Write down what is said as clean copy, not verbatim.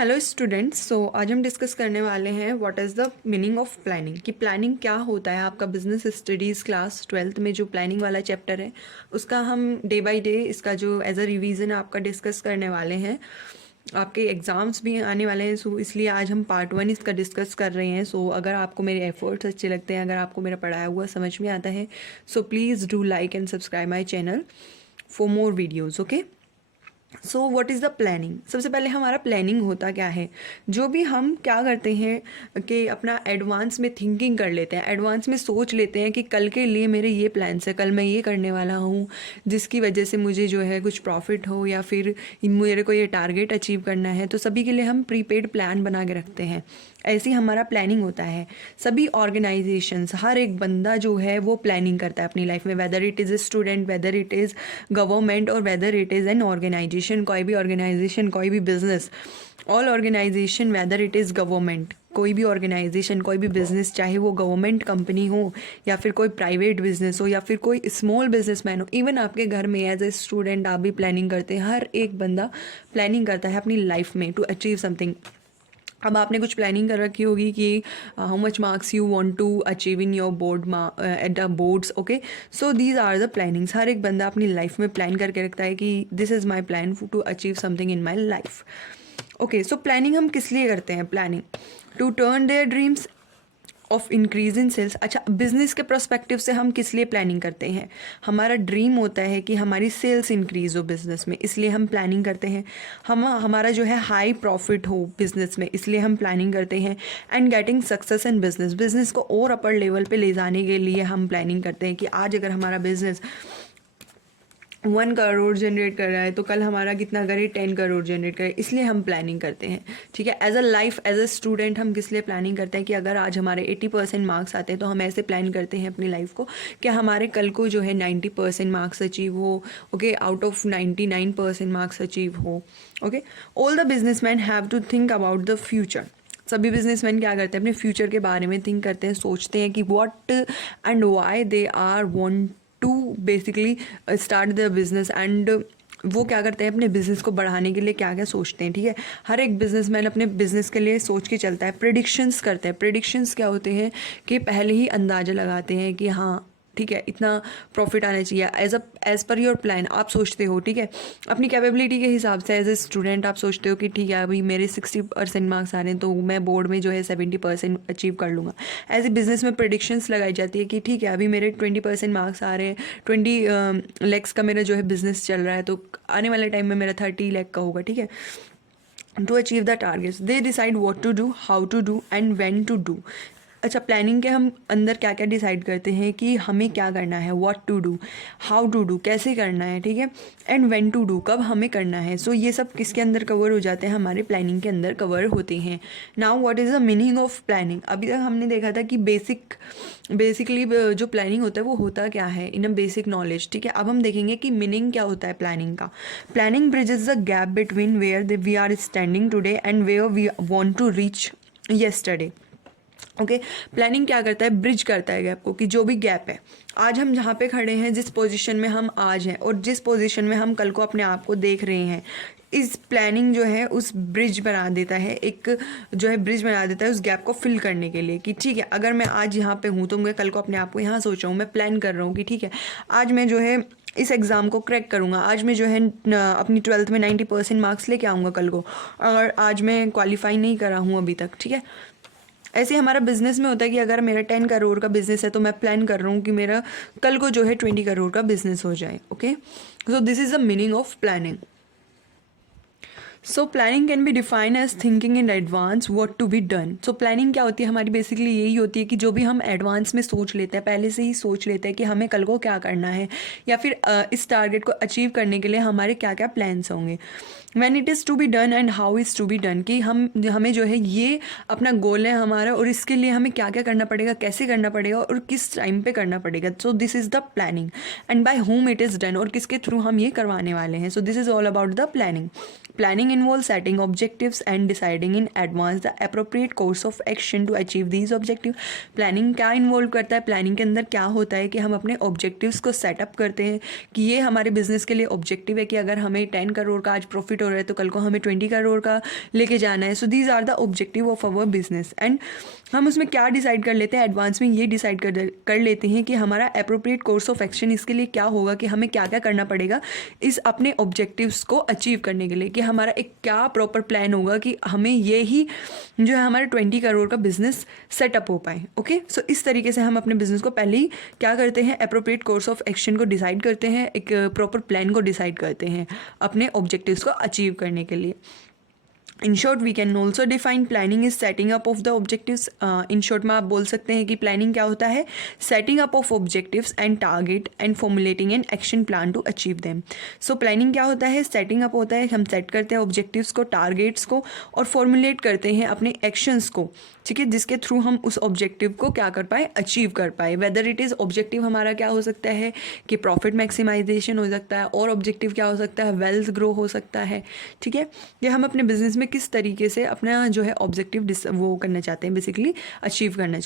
Hello students. आज हम discuss करने वाले हैं what is the meaning of planning, कि प्लानिंग क्या होता है। आपका बिजनेस स्टडीज़ क्लास 12th में जो प्लानिंग वाला चैप्टर है उसका हम डे बाय डे इसका जो एज अ रिवीजन आपका डिस्कस करने वाले हैं। आपके एग्ज़ाम्स भी आने वाले हैं, सो इसलिए आज हम पार्ट 1 इसका डिस्कस कर रहे हैं। अगर आपको मेरे एफर्ट्स अच्छे लगते हैं, अगर आपको मेरा पढ़ाया हुआ समझ में आता है, so please do like and subscribe my channel for more videos. Okay, so what is the planning. सबसे पहले हमारा प्लानिंग होता क्या है। जो भी हम क्या करते हैं कि अपना एडवांस में थिंकिंग कर लेते हैं, एडवांस में सोच लेते हैं कि कल के लिए मेरे ये प्लान्स है, कल मैं ये करने वाला हूँ जिसकी वजह से मुझे जो है कुछ प्रॉफिट हो या फिर मेरे को ये टारगेट अचीव करना है। तो सभी के लिए हम प्रीपेड प्लान बना के रखते हैं। ऐसे ही हमारा प्लानिंग होता है। सभी ऑर्गेनाइजेशंस, हर एक बंदा जो है वो प्लानिंग करता है अपनी लाइफ में, whether it is a student, whether it is government और whether it is an organisation. कोई भी ऑर्गेनाइजेशन, कोई भी business, all organisation, whether it is government, कोई भी ऑर्गेनाइजेशन, कोई भी बिजनेस, चाहे वो गवर्नमेंट कंपनी हो या फिर कोई प्राइवेट बिजनेस हो या फिर कोई स्मॉल बिजनेसमैन हो, इवन आपके घर में एज ए स्टूडेंट आप भी प्लानिंग करते हैं। हर एक बंदा प्लानिंग करता है अपनी लाइफ में टू अचीव समथिंग। अब आपने कुछ प्लानिंग कर रखी होगी कि how much marks you want to achieve in your board at the boards. Okay, so these are the plannings. हर एक बंदा अपनी लाइफ में प्लान करके रखता है कि this is my plan to achieve something in my life. Okay, so planning हम किस लिए करते हैं? Planning to turn their dreams of increase in sales. अच्छा, बिजनेस के प्रोस्पेक्टिव से हम किस लिए प्लानिंग करते हैं? हमारा ड्रीम होता है कि हमारी सेल्स इंक्रीज हो बिजनेस में, इसलिए हम प्लानिंग करते हैं। हमारा जो है हाई प्रॉफिट हो बिजनेस में, इसलिए हम प्लानिंग करते हैं। And getting success in business, business को और अपर लेवल पे ले जाने के लिए हम प्लानिंग करते हैं कि आज अगर हमारा बिजनेस 1 करोड़ जनरेट कर रहा है तो कल हमारा कितना करे, 10 करोड़ जनरेट करे, इसलिए हम प्लानिंग करते हैं। ठीक है, as a life, as a student हम किस लिए प्लानिंग करते हैं कि अगर आज हमारे 80% मार्क्स आते हैं तो हम ऐसे प्लान करते हैं अपनी लाइफ को कि हमारे कल को जो है 90% मार्क्स अचीव हो। Okay, out of 99% marks achieve हो। Okay, all the businessman have to think about the future. सभी बिजनेसमैन क्या करते हैं? अपने फ्यूचर के बारे में थिंक करते हैं, सोचते हैं कि what and why they are want to basically start the business. And वो क्या करते हैं? अपने बिजनेस को बढ़ाने के लिए क्या क्या सोचते हैं। ठीक है, हर एक बिजनेसमैन अपने बिजनेस के लिए सोच के चलता है, प्रेडिक्शंस करते हैं। प्रेडिक्शंस क्या होते हैं कि पहले ही अंदाजा लगाते हैं कि हाँ ठीक है इतना प्रॉफिट आना चाहिए एज पर योर प्लान। आप सोचते हो, ठीक है, अपनी कैपेबिलिटी के हिसाब से एज ए स्टूडेंट आप सोचते हो कि ठीक है अभी मेरे 60% मार्क्स आ रहे हैं तो मैं बोर्ड में जो है 70% अचीव कर लूँगा। एज ए बिजनेस में प्रेडिक्शंस लगाई जाती है कि ठीक है अभी मेरे 20% मार्क्स आ रहे हैं, 20 lakhs का मेरा जो है बिजनेस चल रहा है, तो आने वाले टाइम में मेरा 30 lakh का होगा। ठीक है, to achieve the targets they decide what to do, how to do and when to do. अच्छा, प्लानिंग के हम अंदर क्या क्या डिसाइड करते हैं कि हमें क्या करना है, what to do, how to do, कैसे करना है, ठीक है, एंड व्हेन टू डू, कब हमें करना है। सो ये सब किसके अंदर कवर हो जाते हैं? हमारे प्लानिंग के अंदर कवर होते हैं। Now what is the meaning of planning. अभी तक हमने देखा था कि बेसिकली जो प्लानिंग होता है वो होता क्या है इन अ बेसिक नॉलेज। ठीक है, अब हम देखेंगे कि मीनिंग क्या होता है प्लानिंग का। Planning bridges the gap between where we are standing today and where we want to reach yesterday. Okay, planning क्या करता है? ब्रिज करता है गैप को, कि जो भी गैप है, आज हम जहाँ पे खड़े हैं, जिस पोजीशन में हम आज हैं और जिस पोजीशन में हम कल को अपने आप को देख रहे हैं, इस प्लानिंग जो है उस ब्रिज बना देता है, एक जो है ब्रिज बना देता है उस गैप को फिल करने के लिए। कि ठीक है अगर मैं आज यहाँ पे हूँ तो मैं कल को अपने आप को यहाँ सोच रहा हूँ, मैं प्लान कर रहा हूँ कि ठीक है आज मैं जो है इस एग्ज़ाम को क्रैक करूँगा, आज मैं जो है अपनी 12th में 90% मार्क्स लेके आऊँगा कल को, अगर आज मैं क्वालिफाई नहीं करा हूँ अभी तक। ठीक है, ऐसे हमारा बिजनेस में होता है कि अगर मेरा 10 करोड़ का बिजनेस है तो मैं प्लान कर रहा हूँ कि मेरा कल को जो है 20 करोड़ का बिजनेस हो जाए। Okay, so this is the meaning of planning. So planning can be define as thinking in advance what to be done. So planning क्या होती है हमारी? बेसिकली यही होती है कि जो भी हम एडवांस में सोच लेते हैं, पहले से ही सोच लेते हैं कि हमें कल को क्या करना है या फिर इस टारगेट को अचीव करने के लिए हमारे क्या क्या प्लान्स होंगे। When it is to be done and how is to be done, कि हमें जो है ये अपना गोल है हमारा और इसके लिए हमें क्या क्या करना पड़ेगा, कैसे करना पड़ेगा और किस टाइम पे करना पड़ेगा। So this is the planning and by whom it is done, और किसके थ्रू हम ये करवाने वाले हैं। So this is all about the planning. Planning planning involve setting objectives and deciding in advance the appropriate course of action to achieve these objective. Planning क्या involve करता है, प्लानिंग के अंदर क्या होता है कि हम अपने ऑब्जेक्टिव्स को सेटअप करते हैं कि ये हमारे बिजनेस के लिए ऑब्जेक्टिव है कि अगर हमें 10 करोड़ का आज प्रॉफिट हो रहा है तो कल को हमें 20 करोड़ का लेके जाना है। So these are the objective of our business. And हम उसमें क्या डिसाइड कर लेते हैं, एडवांस में ये डिसाइड कर लेते हैं कि हमारा अप्रोप्रिएट कोर्स ऑफ एक्शन इसके लिए क्या होगा, कि हमें क्या क्या करना पड़ेगा इस अपने ऑब्जेक्टिव्स को अचीव करने के लिए, कि हमारा एक क्या प्रॉपर प्लान होगा कि हमें ये ही जो है हमारा 20 करोड़ का बिजनेस सेटअप हो पाए। ओके, सो इस तरीके से हम अपने बिजनेस को पहले ही क्या करते हैं, अप्रोप्रिएट कोर्स ऑफ एक्शन को डिसाइड करते हैं, एक प्रॉपर प्लान को डिसाइड करते हैं अपने ऑब्जेक्टिव्स को अचीव करने के लिए। In short we can also define planning is setting up of the objectives. In short में आप बोल सकते हैं कि प्लानिंग क्या होता है, setting up of objectives and target and formulating an action plan to achieve them. So planning क्या होता है, सेटिंग अप होता है, हम सेट करते हैं ऑब्जेक्टिव्स को, टारगेट्स को, और फॉर्मुलेट करते हैं अपने एक्शंस को, ठीक है, जिसके थ्रू हम उस ऑब्जेक्टिव को क्या कर पाए, अचीव कर पाए। वेदर इट इज़ ऑब्जेक्टिव हमारा क्या हो सकता है कि प्रॉफिट मैक्सिमाइजेशन हो सकता है, और ऑब्जेक्टिव क्या हो सकता है, वेल्थ ग्रो हो सकता है। ठीक है, ये हम अपने बिजनेस में किस तरीके से अपना जो है ऑब्जेक्टिव वो करना चाहते हैं, बेसिकली अचीव करना चाहते हैं।